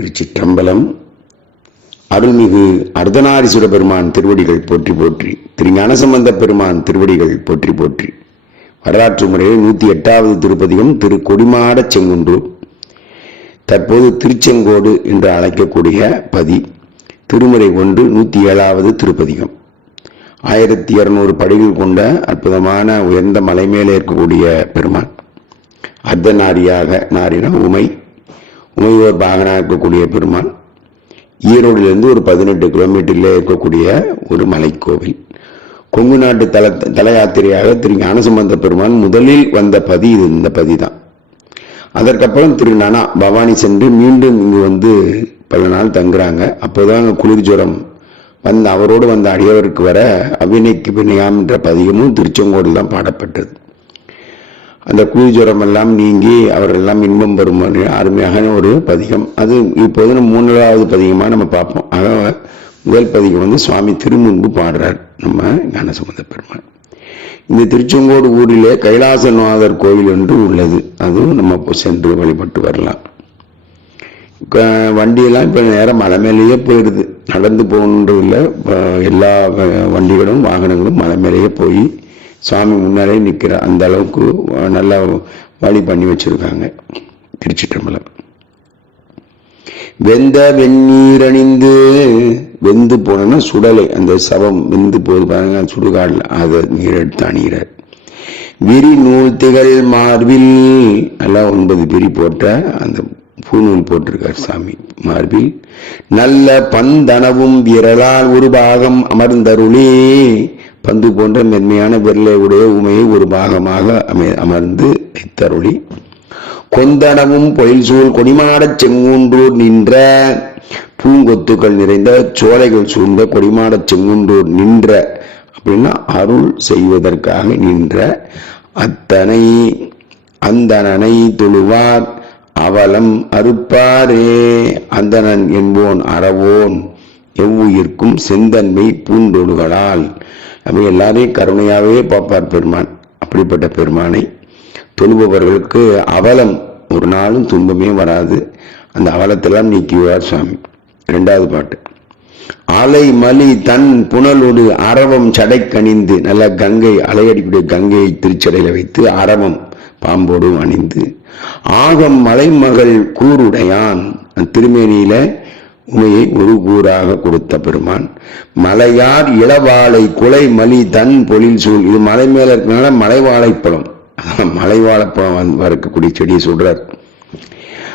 திருச்சிற்றம்பலம் அருள்மிகு அர்த்தநாரீஸ்வர பெருமான் திருவடிகள் போற்றி போற்றி திரு ஞானசம்பந்த பெருமான் திருவடிகள் போற்றி போற்றி. வரலாற்று முறையில் நூற்றி எட்டாவது திருப்பதிகம் திரு கொடிமாடச் செங்குன்றூர். தற்போது திருச்செங்கோடு என்று அழைக்கக்கூடிய பதி திருமுறை ஒன்று நூற்றி ஏழாவது திருப்பதிகம். ஆயிரத்தி இரநூறு படிகள் கொண்ட அற்புதமான உயர்ந்த மலை மேலே இருக்கக்கூடிய பெருமான். அர்த்தநாரியாக நாரின உமை உமையோர் பாகனாக இருக்கக்கூடிய பெருமான் ஈரோடிலிருந்து ஒரு பதினெட்டு கிலோமீட்டரில் இருக்கக்கூடிய ஒரு மலைக்கோவில். கொங்கு நாட்டு தல தல யாத்திரையாக திரு ஞானசம்பந்த பெருமான் முதலில் வந்த பதி இது இந்த பதி தான். அதற்கப்புறம் திரு நானா பவானி சென்று மீண்டும் இங்கு வந்து பல நாள் தங்குறாங்க. அப்போதான் குளிர் ஜுரம் வந்த அவரோடு வந்த அடியவருக்கு வர அபிநய்க்கு பிணையாம் என்ற பதிகமும் திருச்செங்கோடு தான் பாடப்பட்டது. அந்த குளிர் எல்லாம் நீங்கி அவரெல்லாம் இன்பம் பெறும் அருமையான ஒரு பதிகம். அது இப்போது நம்ம மூன்றாவது பதிகமாக நம்ம பார்ப்போம். ஆக முதல் பதிகம் வந்து சுவாமி திருமுன்பு பாடுறார் நம்ம ஞானசம்பந்த பெருமாள். இந்த திருச்செங்கோடு ஊரிலே கைலாசநாதர் கோவில் என்று உள்ளது. அதுவும் நம்ம சென்று வழிபட்டு வரலாம். வண்டியெல்லாம் இப்போ நேரம் மலை மேலேயே போயிடுது. நடந்து போகணுன்றதில்ல எல்லா வ- வண்டிகளும் வாகனங்களும் மலை மேலேயே போய் சுவாமி முன்னாலே நிற்கிற அந்த அளவுக்கு நல்லா வழி பண்ணி வச்சிருக்காங்க. திருச்சிற்றம்பலம். வெந்த வெந்நீர் அணிந்து வெந்து போனோன்னா சுடலை அந்த சவம் வெந்து போது பாருங்க சுடுகாடில். அதை நீர் எடுத்து அணிகிறார் விரி நூல் திகழ் மார்பில் நல்லா ஒன்பது பிரி போட்ட அந்த பூநூல் போட்டிருக்கார் சாமி மார்பில். நல்ல பந்தனவும் விரலால் ஒரு பாகம் அமர்ந்தருளே பந்து போன்ற மென்மையான விரலை உடைய உமையை ஒரு பாகமாக அமை அமர்ந்து இத்தருளி. கொந்தனமும் பொழில் சூழ் கொடிமாடச் செங்குன்றூர் நின்ற பூங்கொத்துக்கள் நிறைந்த சோலைகள் சூழ்ந்த கொடிமாடச் செங்குன்றூர் நின்ற அப்படின்னா அருள் செய்வதற்காக நின்ற அத்தனை அந்தணனை தொழுவார். அவலம் அறுப்பாரே அந்தணன் என்போன் அறவோன். எவ்வுயிர்க்கும் செந்தன்மை பூண்டொடுகளால் அப்படி எல்லாரையும் கருணையாகவே பார்ப்பார் பெருமான். அப்படிப்பட்ட பெருமானை துன்பவர்களுக்கு அவலம் ஒரு நாளும் துன்பமே வராது. அந்த அவலத்தெல்லாம் நீக்கிவார் சுவாமி. ரெண்டாவது பாட்டு. அலை மலி தன் புனலோடு அரவம் சடை கணிந்து நல்ல கங்கை அலையடிக்கூடிய கங்கையை திருச்சடையில வைத்து அரவம் பாம்போடும் அணிந்து ஆகம் மலைமகள் கூருடையான் திருமேனியில உமையை ஒரு கூறாக கொடுத்த பெருமான். மலையார் இளவாளை குலை மலி தன் பொழில் சூழ் இது மலை மேல இருக்கனால மலைவாழைப்பழம் மலைவாழைப்பழம் இருக்கக்கூடிய செடியை சொல்றார்.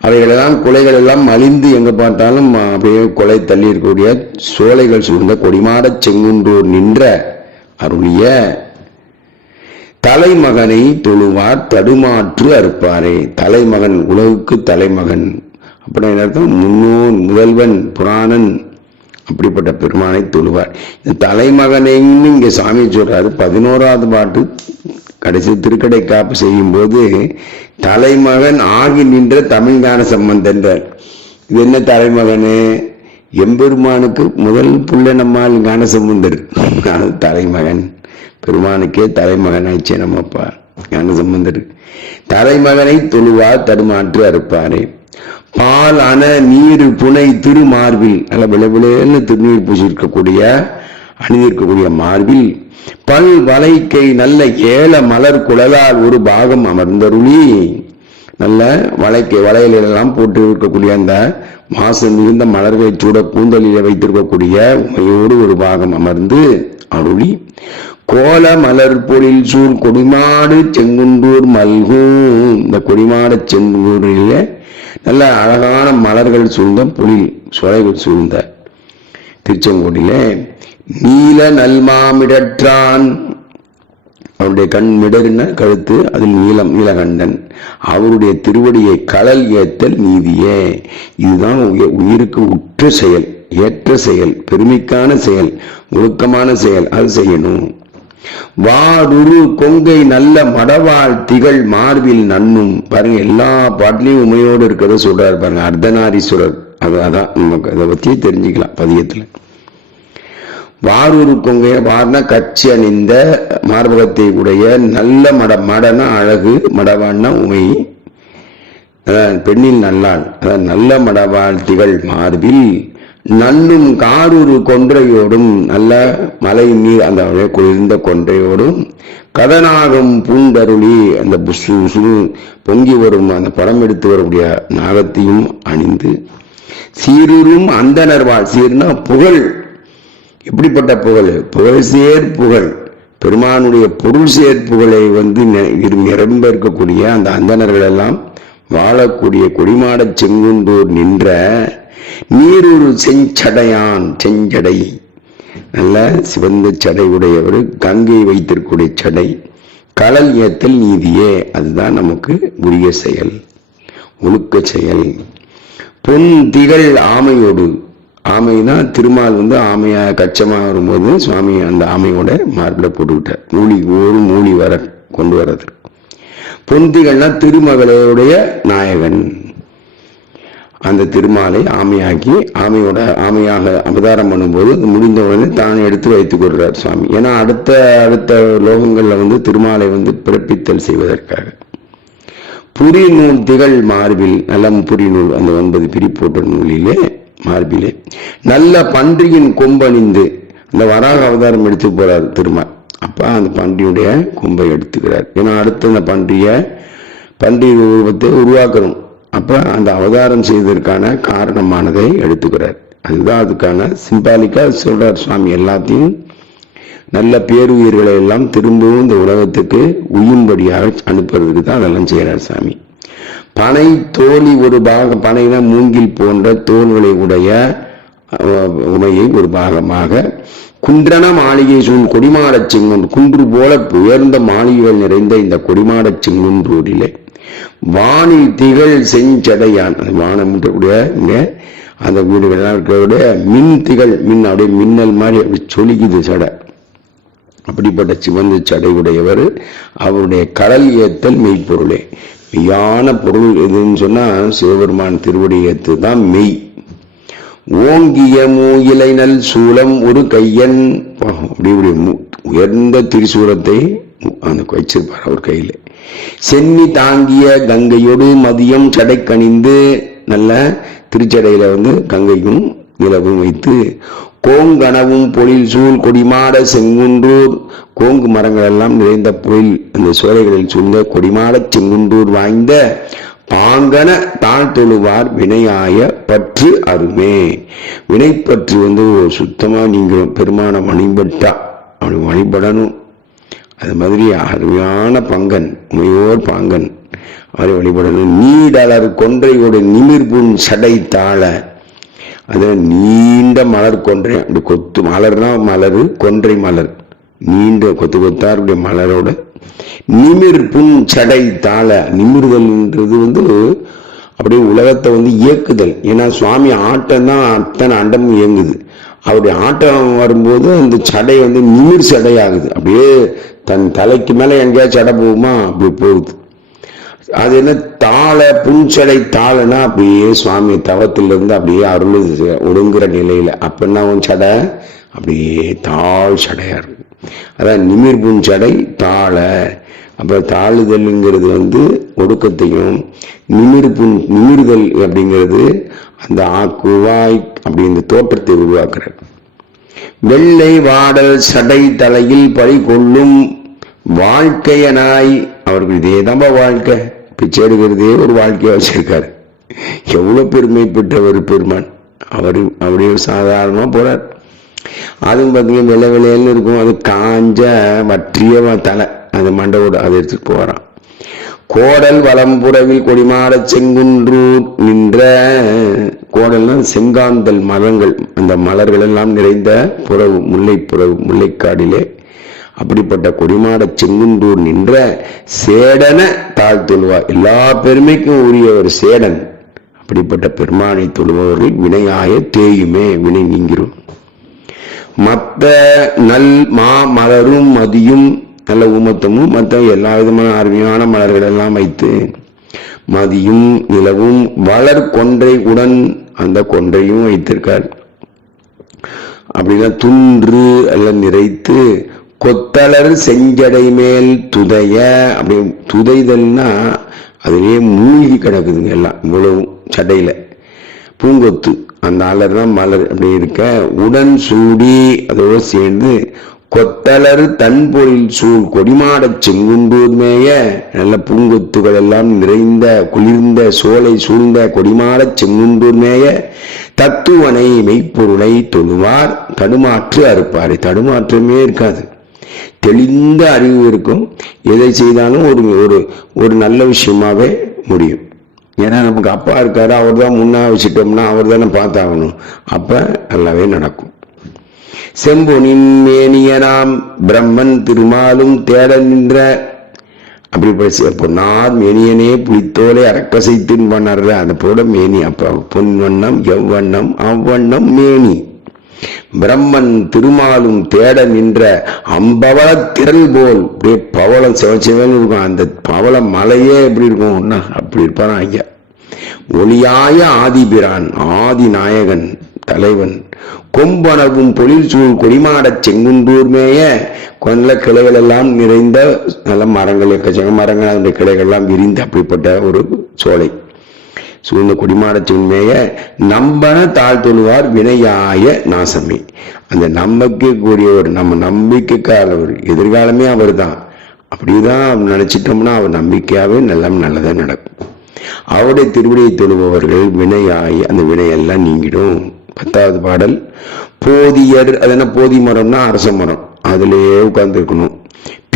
அவைகளெல்லாம் குலைகள் எல்லாம் மலிந்து எங்க பார்த்தாலும் அப்படியே கொலை தள்ளி இருக்கக்கூடிய சோலைகள் சூழ்ந்த கொடிமாடச் செங்குன்றூர் நின்ற அருளிய தலைமகனை தொழுவார் தடுமாற்று அறுப்பாரே. தலைமகன் உலகுக்கு தலைமகன் அப்படின்னு அர்த்தம்? முன்னோன் முதல்வன் புராணன் அப்படிப்பட்ட பெருமானை தொழுவார். இந்த தலைமகனைன்னு இங்க சாமி சொல்றாரு. பதினோராவது பாட்டு கடைசி திருக்கடை காப்பு செய்யும் போது தலைமகன் ஆகி நின்ற தமிழ்ஞான சம்பந்தன்றார் இது என்ன தலைமகனு? எம்பெருமானுக்கு முதல் புள்ள நம்மால் ஞான சம்பந்தர். அது தலைமகன். பெருமானுக்கே தலைமகன் ஆயிடுச்சே நம்மப்பா ஞான சம்பந்தர். தலைமகனை தொழுவார் தடுமாற்று அறுப்பாரே. பால் அன நீர் புனை திருமார்பில். நல்ல விளைவிலேன்னு திருநீர் பூசியிருக்கக்கூடிய அணிந்திருக்கக்கூடிய மார்பில். பல் வலைக்கை நல்ல ஏல மலர் குழலால் ஒரு பாகம் அமர்ந்தருளி. நல்ல வளைக்கை வளையலெல்லாம் போட்டு இருக்கக்கூடிய அந்த மாசம் மிகுந்த மலர்களை சூட கூந்தலில வைத்திருக்கக்கூடிய உமையோடு ஒரு பாகம் அமர்ந்து அருளி. கோல மலர் பொழில் சூழ் கொடிமாடு செங்குன்றூர் மல்கும் இந்த கொடிமாடு செங்குன்றூரிலே நல்ல அழகான மலர்கள் சூழ்ந்த பொழில் சுளைகள் சூழ்ந்த திருச்செங்கோடிலே நீல நல்மாமிடற்றான் அவருடைய கண் மிடறின கழுத்து அதில் நீலம் நீலகண்டன். அவருடைய திருவடியை கலல் ஏத்தல் நீதியே இதுதான் உயிருக்கு உற்ற செயல் ஏற்ற செயல் பெருமைக்கான செயல் ஒழுக்கமான செயல் அது செய்யணும். வாடுரு கொங்கை நல்ல மடவாள் திகழ் மார்பில் நன்னும். பாருங்க எல்லா பாட்டிலையும் உமையோடு இருக்கிறத சொல்றாரு பாருங்க அர்த்தநாரீஸ்வரர். அது அதான் நமக்கு அதை பத்தி தெரிஞ்சுக்கலாம் பதியத்துல வாரூர் கொங்கைய வார்ன கச்சி அணிந்த மார்பகத்தை உடைய நல்ல மட மடன அழகு மடவான உமை. அதான் பெண்ணில் நல்லாள் அதான் நல்ல மடவாழ்த்திகள் மார்பில் நன்னும் காரூறு கொன்றையோடும் நல்ல மலை நீர் அந்த குளிர்ந்த கொன்றையோடும் கதநாகம் பூந்தருளி அந்த புசு புசு பொங்கி வரும் அந்த படம் எடுத்து வரக்கூடிய நாகத்தையும் அணிந்து சீரூரும் அந்தனர் வாழ் சீர்னா புகழ். எப்படிப்பட்ட புகழ்? புகழ் சேர் புகழ். பெருமானுடைய பொருள் சேர் புகழை வந்து நிரம்ப இருக்கக்கூடிய அந்த அந்தனர்கள் எல்லாம் வாழக்கூடிய கொடிமாடச் செங்குந்தூர் நின்ற நீரூர் செஞ்சடையான் செஞ்சடை. நல்ல சிவந்த சடை உடையவர் கங்கை வைத்திருக்கூடிய சடை. கடல் ஏத்தல் நீதியே அதுதான் நமக்கு உரிய செயல் ஒழுக்க செயல். பொன் திகழ் ஆமையோடு ஆமைனா திருமால் வந்து ஆமையா கச்சமா வரும்போது சுவாமி அந்த ஆமையோட மார்பில் போட்டுக்கிட்டார் மூலி ஒரு மூலி வர கொண்டு வர்றது. பொந்திகள்னா திருமகளுடைய நாயகன். அந்த திருமாலை ஆமையாக்கி ஆமையோட ஆமையாக அவதாரம் பண்ணும்போது முடிந்த உடனே தான் எடுத்து வைத்துக் கொள்றார் சுவாமி. ஏன்னா அடுத்த அடுத்த லோகங்களில் வந்து திருமாலை வந்து பிறப்பித்தல் செய்வதற்காக. புரி நூல் திகழ் மார்பில் நல்ல புரி நூல் அந்த ஒன்பது பிரி போட்ட நூலிலே மார்பிலே நல்ல பன்றியின் கொம்பணிந்து அந்த வராக அவதாரம் எடுத்து போறார் திருமால். அப்போ அந்த பன்றியுடைய கொம்பை எடுத்துக்கிறார். ஏன்னா அடுத்து அந்த பன்றியை பன்றி உருவத்தை உருவாக்கணும். அப்ப அந்த அவதாரம் செய்வதற்கான காரணமானதை எடுத்துக்கிறார். அதுதான் அதுக்கான சிம்பாலிக்கா சொல்றார் சுவாமி. எல்லாத்தையும் நல்ல பேருயிர்களை எல்லாம் திரும்பவும் இந்த உலகத்துக்கு உயும்படியாக அனுப்புறதுக்கு தான் அதெல்லாம் செய்கிறார் சாமி. பனை தோழி ஒரு பாகம் பனைனா மூங்கில் போன்ற தோள்களை உடைய உமையை ஒரு பாகமாக குன்றன மாளிகை சூழ் கொடிமாடச் செங்குன் குன்று போல உயர்ந்த மாளிகைகள் நிறைந்த இந்த கொடிமாடச் செங்குன்றூரிலே வானில் திகழ் செஞ்சடையான். அது வானம் கூடிய அந்த வீடுகள்லாம் இருக்கக்கூடிய மின் திகழ் மின் அப்படியே மின்னல் மாதிரி அப்படி சொலிக்குது சடை. அப்படிப்பட்ட சிவந்த சடையுடையவர் அவருடைய கடல் ஏத்தல் மெய்ப்பொருளே. மெய்யான பொருள் எதுன்னு சொன்னா சிவபெருமான் திருவடி ஏத்து தான் மெய். ஓங்கிய மூயிலை நல் சூலம் ஒரு கையன். அப்படி இப்படி மு- உயர்ந்த திரிசூலத்தை அந்த வச்சிருப்பார் அவர் கையில. சென்னி தாங்கிய கங்கையோடு மதியம் சடை கணிந்து நல்ல திருச்சடையில வந்து கங்கையும் நிலவும் வைத்து கோங்கனவும் பொழில் சூழ் கொடிமாட செங்குன்றூர் கோங்கு மரங்கள் எல்லாம் நிறைந்த பொழில் அந்த சோலைகளில் சூழ்ந்த கொடிமாட செங்குன்றூர் வாய்ந்த பாங்கன தாழ் தொழுவார் வினையாய பற்று அருமே. வினைப்பற்று வந்து சுத்தமா நீங்க பெருமான வழிபட்டா அப்படி வழிபடணும் அது மாதிரி அருமையான பங்கன் உமையோர் பாங்கன். அவரை வழிபடணும் நீடலர் கொன்றையோட நிமிர்புண் சடை தாழ. அது நீண்ட மலர் கொன்றை அப்படி கொத்து மலர்னா மலர் கொன்றை மலர். நீண்ட கொத்து கொத்தாருடைய மலரோட நிமிர் புண் சடை தாழ. நிமிர்தல்ன்றது வந்து அப்படியே உலகத்தை வந்து இயக்குதல். ஏன்னா சுவாமி ஆட்டம் தான் அத்தனை அண்டமும் இயங்குது. அவருடைய ஆட்டம் வரும்போது அந்த சடை வந்து நிமிர் சடை ஆகுது அப்படியே தன் தலைக்கு மேலே எங்கேயாச்சும் சடை போகுமா? அப்படி போகுது. அது என்ன தாள புஞ்சடை தாழனா அப்படியே சுவாமி தவத்திலிருந்து அப்படியே அருளுது ஒடுங்குற நிலையில. அப்படின்னா உன் சடை? அப்படியே தாழ் சடையா இருக்கும். அதான் நிமிர் புஞ்சடை தாழ அப்புறம் தாழுதல்ங்கிறது வந்து ஒடுக்கத்தையும் நிமிர் புன் நிமிர்தல் அப்படிங்கிறது அந்த ஆக்குவாய் அப்படி இந்த தோற்றத்தை உருவாக்குறது வெள்ளை வாடல் சடை தலையில் பழி கொள்ளும் வாழ்க்கையனாய். அவர்கள் இதேதான்பா வாழ்க்கை. பிச்சை எடுக்கிறதே ஒரு வாழ்க்கையை வச்சிருக்காரு. எவ்வளவு பெருமை பெற்றவர் பெருமான். அவரு அப்படியே சாதாரணமா போறார். அதுவும் பார்த்தீங்கன்னா வெள்ளை வெள்ளையல்னு இருக்கும். அது காஞ்ச வற்றிய தலை. அந்த மண்டவோட அதை எடுத்துட்டு போறான் கோடல் வலம்புறவில் கொடிமாடச் செங்குன்றூர் நின்ற கோடல்னா செங்காந்தல் மரங்கள். அந்த மலர்கள் எல்லாம் நிறைந்த புறவு முல்லை புறவு முல்லைக்காடிலே அப்படிப்பட்ட கொடிமாடச் செங்குன்றூர் நின்ற சேடன தாழ் தொழுவா. எல்லா பெருமைக்கும் உரிய ஒரு சேடன். அப்படிப்பட்ட பெருமானை தொழுபவர்கள் வினையாய தேயுமே வினை நீங்கிரும். மத்த நல் மா மலரும் மதியும் நல்ல ஊமத்தமும் மற்ற எல்லா விதமான அருமையான மலர்கள் எல்லாம் வைத்து மதியும் நிலவும் வளர் கொன்றை உடன் அந்த கொன்றையும் வைத்திருக்கார். அப்படின்னா துன்று எல்லாம் நிறைத்து கொத்தலர் செஞ்சடை மேல் துதைய அப்படி துதைதல்னா அதுலேயே மூழ்கி கிடக்குதுங்க எல்லாம் இவ்வளவு சடையில பூங்கொத்து அந்த அலர் தான் மலர் அப்படி இருக்க உடன் சூடி அதோடு சேர்ந்து கொத்தலர் தன்பொழில் சூழ் கொடிமாடச் செங்குன்றூர் மேய நல்ல பூங்கொத்துகள் எல்லாம் நிறைந்த குளிர்ந்த சோலை சூழ்ந்த கொடிமாடச் செங்குண்டூர் மேய தத்துவனை மெய்ப்பொருளை தொழுவார் தடுமாற்று அறுப்பார். தடுமாற்றமே இருக்காது. தெளிந்த அறிவு இருக்கும். எதை செய்தாலும் ஒரு ஒரு ஒரு நல்ல விஷயமாவே முடியும். ஏன்னா நமக்கு அப்பா இருக்காரு அவர் தான் முன்னா வச்சுட்டோம்னா அவர் தானே பார்த்தாகணும். அப்ப நல்லாவே நடக்கும். செம்பொனின் மேனியனாம் பிரம்மன் திருமாலும் தேட நின்ற. அப்படி படிச்சு பொன்னார் மேனியனே புலித்தோலை அரக்கசைத்தின் பண்ணார்ல அந்த போட மேனி அப்ப பொன் வண்ணம் எவ்வண்ணம் அவ்வண்ணம் மேனி. பிரம்மன் திருமாலும் தேட நின்ற அம்பவள திரள் போல். அப்படியே பவளம் சிவச்சிவன் இருக்கும். அந்த பவள மலையே எப்படி இருக்கும்? ஒன்னா அப்படி இருப்பான் ஐயா. ஒளியாய ஆதிபிரான் ஆதி நாயகன் தலைவன். கொம்பனவும் பொழில் சூழ் கொடிமாடச் செங்குன்றூர் மேய கொல்ல கிளைகள் எல்லாம் நிறைந்த நல்ல மரங்கள் எக்கச்சக்க மரங்கள் அதனுடைய கிளைகள்லாம் விரிந்து அப்படிப்பட்ட ஒரு சோலை. சூழ்ந்த கொடிமாடச் செங்குமேய நம்பன தாழ் தொழுவார் வினையாய நாசமே. அந்த நம்பிக்கை ஒரு நம்ம நம்பிக்கைக்காரவர் எதிர்காலமே அவர் தான் அப்படிதான் நினைச்சிட்டோம்னா அவர் நம்பிக்கையாவே நல்லா நல்லதாக நடக்கும். அவருடைய திருவிடையை தொழுபவர்கள் வினையாய் அந்த வினையெல்லாம் நீங்கிடும். பத்தாவது பாடல் போதியர் அது என்ன போதி மரம்னா அரச மரம். அதிலேயே உட்கார்ந்து இருக்கணும்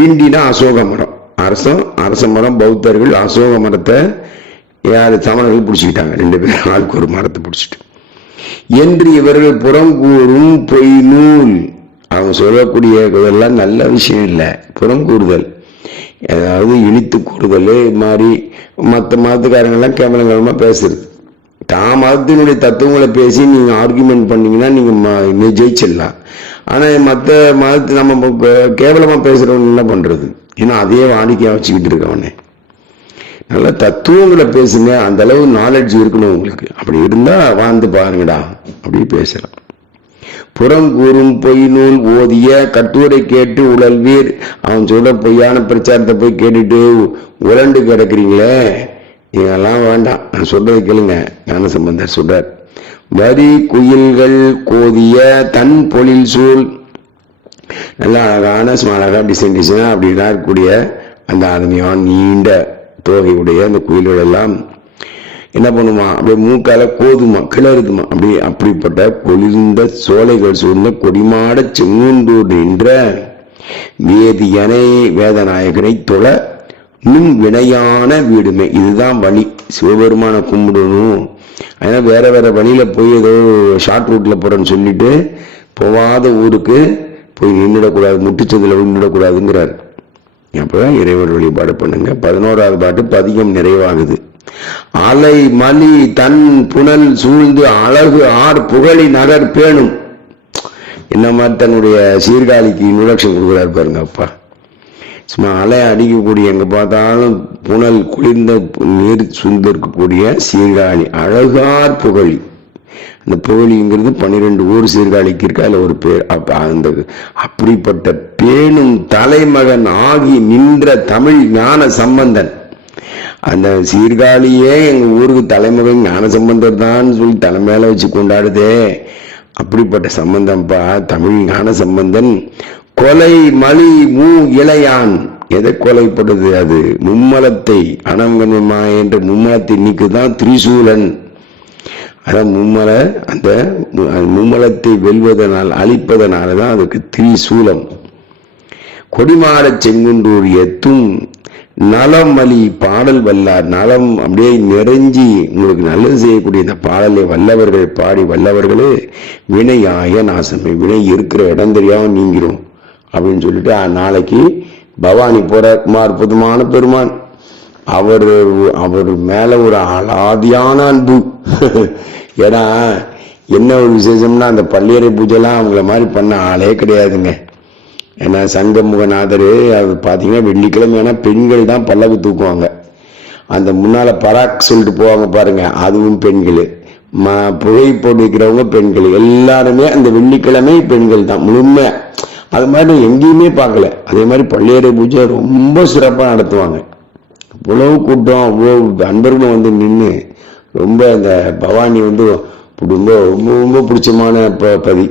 பிண்டினா அசோக மரம். அரசம் அரச மரம் பௌத்தர்கள் அசோக மரத்தை யாரு சமணர்கள் பிடிச்சிக்கிட்டாங்க. ரெண்டு பேரும் ஆளுக்கு ஒரு மரத்தை பிடிச்சிட்டு. என்று இவர்கள் புறம் கூறும் பொய் நூல். அவங்க சொல்லக்கூடிய இதெல்லாம் நல்ல விஷயம் இல்லை. புறம் கூறுதல். அதாவது இனித்து கூறுதல் இது மாதிரி மற்ற மதத்துக்காரங்கெல்லாம் கேவலங்கலமா பேசுறது. தான் மதத்தினுடைய தத்துவங்களை பேசி நீங்கள் ஆர்குமெண்ட் பண்ணீங்கன்னா நீங்கள் ம- ஜெயிச்சிடலாம். ஆனால் மற்ற மதத்தை நம்ம கேவலமாக பேசுகிறவங்க என்ன பண்ணுறது ஏன்னா அதே வாடிக்கையாக வச்சுக்கிட்டு இருக்கவனே. நல்ல தத்துவங்களை பேசுங்க அந்த அளவு நாலெட்ஜ் இருக்கணும் உங்களுக்கு. அப்படி இருந்தால் வாழ்ந்து பாருங்கடா அப்படி பேசலாம். புறம் கூறும் பொய் நூல் ஓதிய கட்டுரை கேட்டு உழல்வீர். அவன் சொல்ற பொய்யான பிரச்சாரத்தை போய் கேட்டுட்டு உழண்டு கிடக்குறீங்களே. இதெல்லாம் வேண்டாம். நான் சொல்றதை கேளுங்க. ஞான சம்பந்தர் சொல்றார். வரி குயில்கள் கோதிய தன் பொழில் சூழ். நல்ல அழகான ஸ்மாரகா டிசைன் டிசைனா அப்படிலாம் இருக்கக்கூடிய அந்த அருமையான நீண்ட தோகையுடைய அந்த குயில்கள் எல்லாம் என்ன பண்ணுமா? அப்படியே மூக்கால கோதுமா கிளறுதுமா? அப்படி அப்படிப்பட்ட கொளிர்ந்த சோலைகள் சூழ்ந்த கொடிமாட செங்குண்டூர் நின்ற வேதியனை வேதநாயகனை தொழ மின் வினையான வீடுமே. இதுதான் வழி. சிவபெருமானை கும்பிடணும். ஏன்னா வேற வேற வழியில போய் ஏதோ ஷார்ட் ரூட்ல போறேன்னு சொல்லிட்டு போகாத ஊருக்கு போய் நின்றுடக்கூடாது முட்டுச்சதுல நின்றுடக்கூடாதுங்கிறார் அப்போ இறைவர் வழிபாடு பண்ணுங்க. பதினோராவது பாட்டு பதிகம் நிறைவாகுது. அலை மலி தன் புனல் சூழ்ந்து அழகு ஆர் புகழி நகர் பேணும். என்ன மாதிரி தன்னுடைய சீர்காழிக்கு இன்ட்ரடக்ஷன் கொடுக்குறாரு பாருங்க அப்பா. சும்மா அலை அடிக்கக்கூடிய எங்க பார்த்தாலும் புனல் குளிர்ந்த நீர் சூழ்ந்து இருக்கக்கூடிய சீர்காழி அழகார் புகழி. அந்த புகழிங்கிறது பன்னிரெண்டு ஊர் சீர்காழிக்கு இருக்கு அதில் ஒரு பேர். அப்ப அந்த அப்படிப்பட்ட பேணும் தலைமகன் ஆகி நின்ற தமிழ் ஞான சம்பந்தன். அந்த சீர்காழியே எங்க ஊருக்கு தலைமகன் ஞான சம்பந்தர் தான் சொல்லி தலை மேல வச்சு கொண்டாடுதே. அப்படிப்பட்ட சம்பந்தம்ப்பா தமிழ் ஞான சம்பந்தன். கொலை மலி மூ இளையான் எதை கொலைப்படுது அது? மும்மலத்தை அனங்கன்மா என்ற மும்மலத்தை நீக்குதான் திரிசூலன். அதான் மும்மல அந்த மும்மலத்தை வெல்வதனால் அழிப்பதனால தான் அதுக்கு திரிசூலம். கொடிமாட செங்குன்றூர் எத்தும் நலம் வலி பாடல் வல்லார். நலம் அப்படியே நிறைஞ்சி உங்களுக்கு நல்லது செய்யக்கூடிய இந்த பாடலை வல்லவர்கள் பாடி வல்லவர்களே வினையாய நாசமே. வினை இருக்கிற இடம் தெரியாமல் நீங்கிரும். அப்படின்னு சொல்லிட்டு நாளைக்கு பவானி போறார் ரொம்ப அற்புதமான பெருமான். அவர் அவர் மேல ஒரு அலாதியான அன்பு. ஏன்னா என்ன ஒரு விசேஷம்னா அந்த பள்ளியறை பூஜைலாம் அவங்கள மாதிரி பண்ண ஆளே கிடையாதுங்க. ஏன்னா சங்கமுகநாதர் அவர் பார்த்தீங்கன்னா வெள்ளிக்கிழமை ஏன்னா பெண்கள் தான் பல்லக்கு தூக்குவாங்க. அந்த முன்னால பராக் சொல்லிட்டு போவாங்க பாருங்க அதுவும் பெண்கள். ம புகை போட்டு வைக்கிறவங்க பெண்கள். எல்லாருமே அந்த வெள்ளிக்கிழமை பெண்கள் தான் முழுமை அது மாதிரி நான் எங்கேயுமே பார்க்கல. அதே மாதிரி பள்ளியறை பூஜை ரொம்ப சிறப்பாக நடத்துவாங்க. இவ்வளவு கூட்டம் அவ்வளோ அன்பர்களும் வந்து நின்று ரொம்ப அந்த பவானி வந்து ரொம்ப ரொம்ப ரொம்ப பிடிச்சமான ப பதி.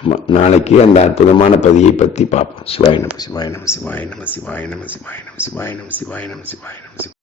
ஆமாம் நாளைக்கு அந்த அற்புதமான பதியை பற்றி பார்ப்போம். சிவாய நம சிவாய நம சிவாய நம சிவாய நம சிவாய நம சிவாய நம சிவாய நம சிவாய நம சிவாய